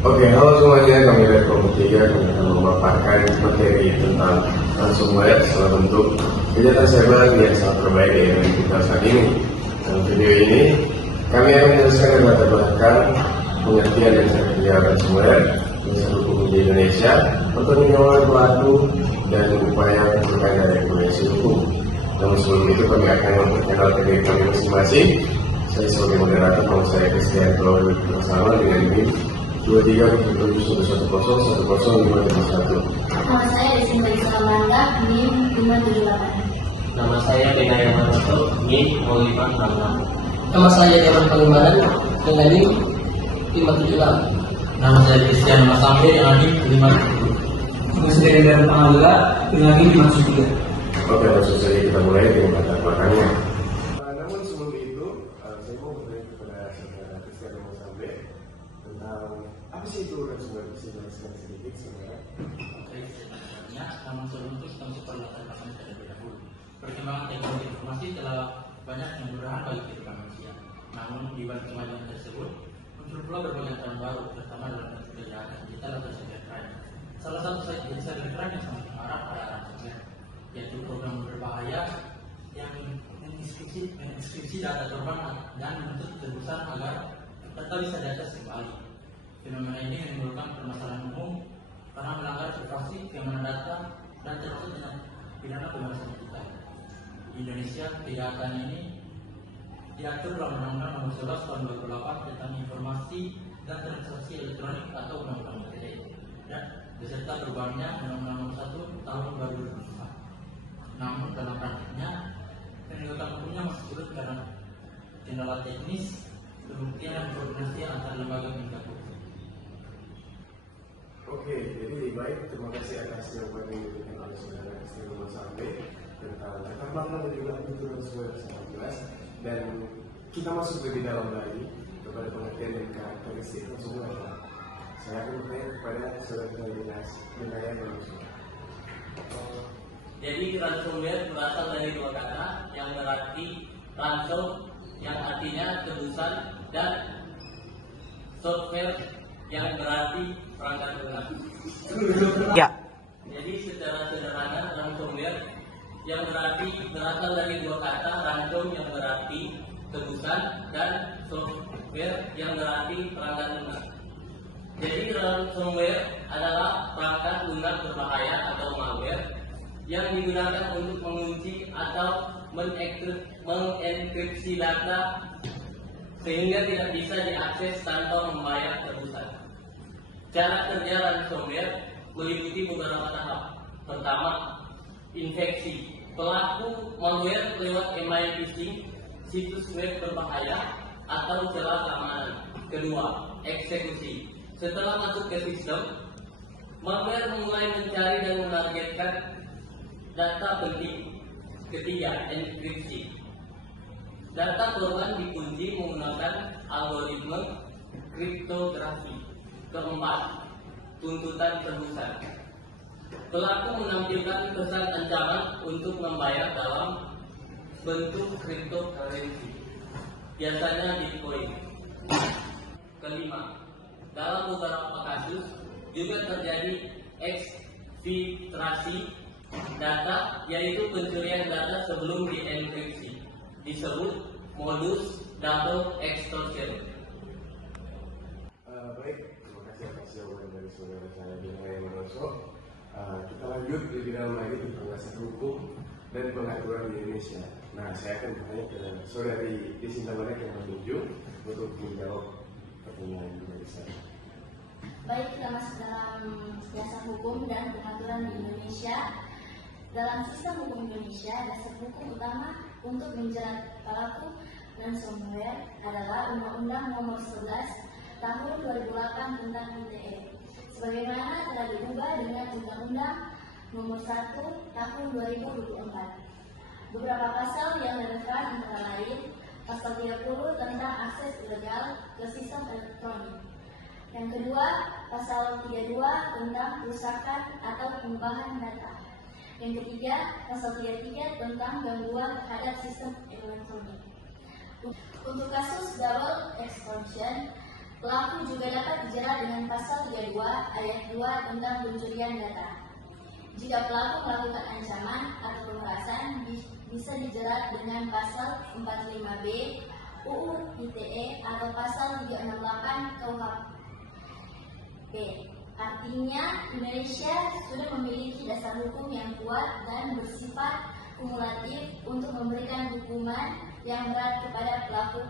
Oke, halo semuanya, kami dari Kelompok 3 kami akan memaparkan materi tentang ransomware setelah bentuk kejahatan cyber yang sangat terbaik di era digital saat ini. Dalam video ini, kami akan menjelaskan dan latar belakang pengertian dan cara kerja ransomware, dasar hukum di Indonesia, pertanggungjawab pelaku, dan upaya pencegahan dari rekomendasi hukum. Namun sebelum itu kami akan memperkenalkan diri kami masing-masing. Saya sebagai moderator, nama saya Kristianto bersama dengan ini 237711101051. Nama saya Desinta Islamanda, NIM 578. Nama saya Benaya Manoto, NIM 0566. Nama saya Jaman Pangembaran dengan NIM 578. Nama saya Christian Masambe dengan NIM 570. Nama saya Dari Pangala dengan NIM 573. Oke, langsung saja kita mulai dengan latar belakangnya. Namun sebelum itu, saya mau bertanya kepada saudara Christian Masambe tentang apa sih itu ransomware? Bisa jelaskan sedikit sebenarnya? Sebenarnya, namun sebelum itu kita masuk ke latar belakang terlebih dahulu. Perkembangan teknologi informasi telah banyak yang berperan bagi kehidupan manusia. Namun di balik kemajuan tersebut, muncul pula berbagai tantangan baru, terutama dalam bentuk kejahatan digital atau cybercrime. Salah satu jenis cybercrime yang sangat mengarah pada ransomware, yaitu program berbahaya yang menginskripsi data korban dan menuntut tebusan agar data bisa diakses kembali. Fenomena ini menimbulkan permasalahan umum karena melanggar privasi, keamanan data, dan termasuk dengan pidana pembebasan digital. Di Indonesia, kejahatan ini diatur dalam Undang-Undang Nomor 11 Tahun 2008 tentang Informasi dan Transaksi Elektronik atau Undang-Undang ITE, dan beserta perubahannya Undang-Undang Nomor 1 Tahun 2004. Namun dalam praktiknya, penegakan hukumnya masih sulit karena kendala teknis, pembuktian dan koordinasi antar lembaga penegak hukum. Oke, jadi baik, terima kasih atas jawaban yang diberikan oleh saudara Christian Masambe tentang latar belakang dan juga itu ransomware sangat jelas. Dan kita masuk lebih dalam lagi kepada pengertian dan karakteristik ransomware. Saya akan bertanya kepada saudara Benaya Manoto. Jadi ransomware berasal dari dua kata yang berarti ransom yang artinya tebusan dan software yang berarti perangkat lunak. Ya. Jadi secara sederhana ransomware yang berarti berasal dari dua kata, ransom yang berarti tebusan dan software yang berarti perangkat lunak. Jadi ransomware adalah perangkat lunak berbahaya atau malware yang digunakan untuk mengunci atau mengenkripsi data sehingga tidak bisa diakses tanpa membayar tebusan. Cara kerja ransomware meliputi beberapa tahap. Pertama, infeksi. Pelaku malware lewat email phishing, situs web berbahaya, atau celah keamanan. Kedua, eksekusi. Setelah masuk ke sistem, malware mulai mencari dan menargetkan data penting. Ketiga, enkripsi. Data korban dikunci menggunakan algoritma kriptografi. Keempat, tuntutan tebusan. Pelaku menampilkan pesan ancaman untuk membayar dalam bentuk cryptocurrency, biasanya Bitcoin. Kelima, dalam beberapa kasus juga terjadi eksfiltrasi data, yaitu pencurian data sebelum dienkripsi, disebut modus double extortion. Baik, terima kasih atas jawaban dari saudara saya Benaya Manoto. Kita lanjut lebih dalam lagi tentang dasar hukum dan pengaturan di Indonesia. Nah, saya akan bertanya ke saudari Desinta yang menuju untuk menjawab pertanyaan dari saya. Baik, kita masuk dalam dasar hukum dan pengaturan di Indonesia. Dalam sistem hukum Indonesia, dasar hukum utama untuk menjerat pelaku ransomware adalah Undang-Undang Nomor 11 Tahun 2008 tentang ITE, sebagaimana telah diubah dengan Undang-Undang Nomor 1 Tahun 2024. Beberapa pasal yang relevan antara lain Pasal 30 tentang akses ilegal ke sistem elektronik. Yang kedua, Pasal 32 tentang perusakan atau pengubahan data. Yang ketiga, Pasal 33 tentang gangguan terhadap sistem elektronik. Untuk kasus double extortion, pelaku juga dapat dijerat dengan pasal ayat 2 tentang pencurian data. Jika pelaku melakukan ancaman atau pemerasan, bisa dijerat dengan pasal 45B UU ITE atau pasal 368 KUHP. Artinya, Indonesia sudah memiliki dasar hukum yang kuat dan bersifat kumulatif untuk memberikan hukuman yang berat kepada pelaku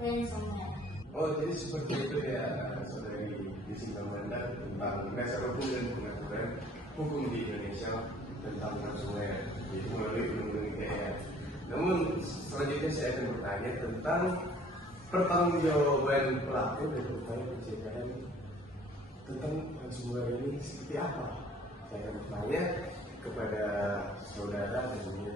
ransomware. Oh, jadi seperti itu ya, saudari Disimamanda tentang dasar hukum dan pengaturan hukum di Indonesia tentang ransomware, itu melalui undang-undang ITE. Namun selanjutnya saya akan bertanya tentang pertanggungjawaban pelaku dan upaya pencegahan tentang ransomware ini seperti apa. Saya akan bertanya kepada saudara tentunya.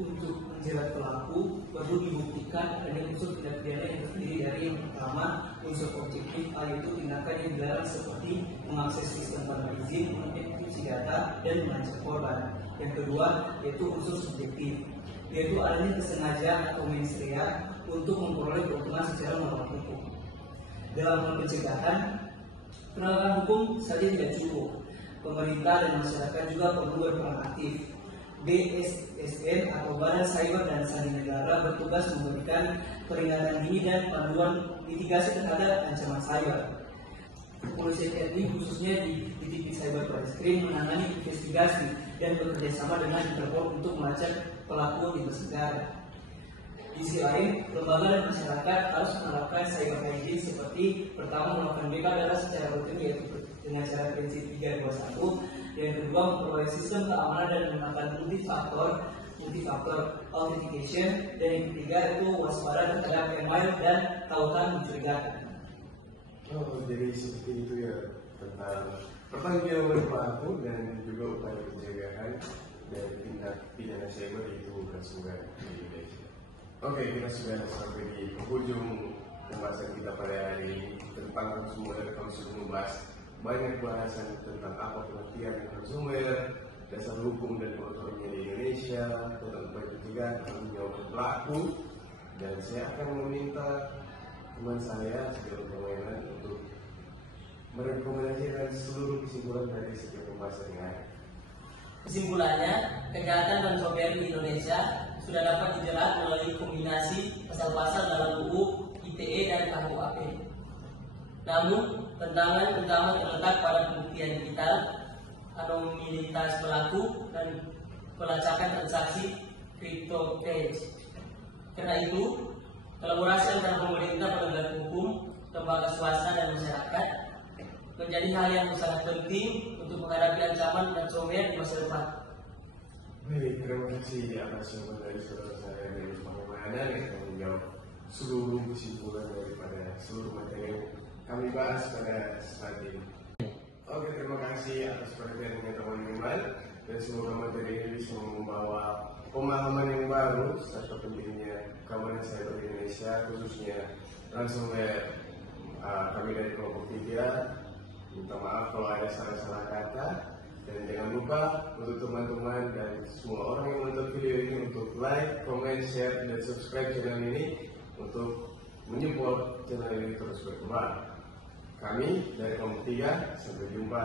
Untuk menjerat pelaku perlu dibuktikan adanya unsur tindak pidana yang terdiri dari yang pertama unsur objektif, yaitu tindakan yang dilarang seperti mengakses sistem tanpa izin, mengeksekusi data, dan mengancam korban. Yang kedua yaitu unsur subjektif, yaitu adanya kesengajaan atau mens rea untuk memperoleh keuntungan secara melawan hukum. Dalam hal pencegahan, penegakan hukum saja tidak cukup. Pemerintah dan masyarakat juga perlu berperan aktif. BSSN atau Badan Cyber dan Sandi Negara bertugas memberikan peringatan dini dan panduan mitigasi terhadap ancaman cyber. Kepolisian RI khususnya di TV Cyber Barreskrim menangani investigasi dan bekerjasama dengan Interpol untuk melacak pelaku lintas negara. Di sisi lain, lembaga dan masyarakat harus menerapkan cyber hygiene seperti pertama melakukan backup data secara rutin yaitu dengan cara prinsip 321. Yang kedua, memperoleh sistem keamanan dan menggunakan multifaktor authentication. Dan yang ketiga itu waspada terhadap email dan tautan mencurigakan. Oh, jadi seperti itu ya tentang pertanggungjawaban pelaku dan juga upaya pencegahan dari tindak pidana cyber itu ransomware di Indonesia. Oke, kita sudah sampai di penghujung pembahasan kita pada hari ini tentang ransomware. Kami sudah membahas banyak bahasan tentang apa pengertian ransomware, dasar hukum dan peraturannya di Indonesia, tentang upaya pencegahan, tanggung pelaku, dan saya akan meminta teman saya sebagai permainan untuk merekomendasikan seluruh kesimpulan dari setiap pembahasan yang ada. Kesimpulannya, kejahatan ransomware di Indonesia sudah dapat dijerat melalui kombinasi pasal-pasal dalam UU ITE dan KUHP. Namun, tantangan utama terletak pada pembuktian digital, anonimitas pelaku, dan pelacakan transaksi cryptocurrency. Karena itu, kolaborasi antara pemerintah, penegak hukum, lembaga swasta, dan masyarakat menjadi hal yang sangat penting untuk menghadapi ancaman ransomware di masa depan. Baik, terima kasih atas jawaban dari saudara saya dari Pembangunan yang menjawab seluruh kesimpulan daripada seluruh materi yang kami bahas pada saat ini. Oke, terima kasih atas perhatiannya teman-teman, dan semoga materi ini bisa membawa pemahaman yang baru serta pentingnya keamanan cyber di Indonesia, khususnya ransomware. Kami dari kelompok 3 minta maaf kalau ada salah-salah kata, dan jangan lupa untuk teman-teman dan semua orang yang menonton video ini untuk like, comment, share, dan subscribe channel ini untuk menyupport channel ini terus berkembang. Kami dari kelompok 3, sampai jumpa.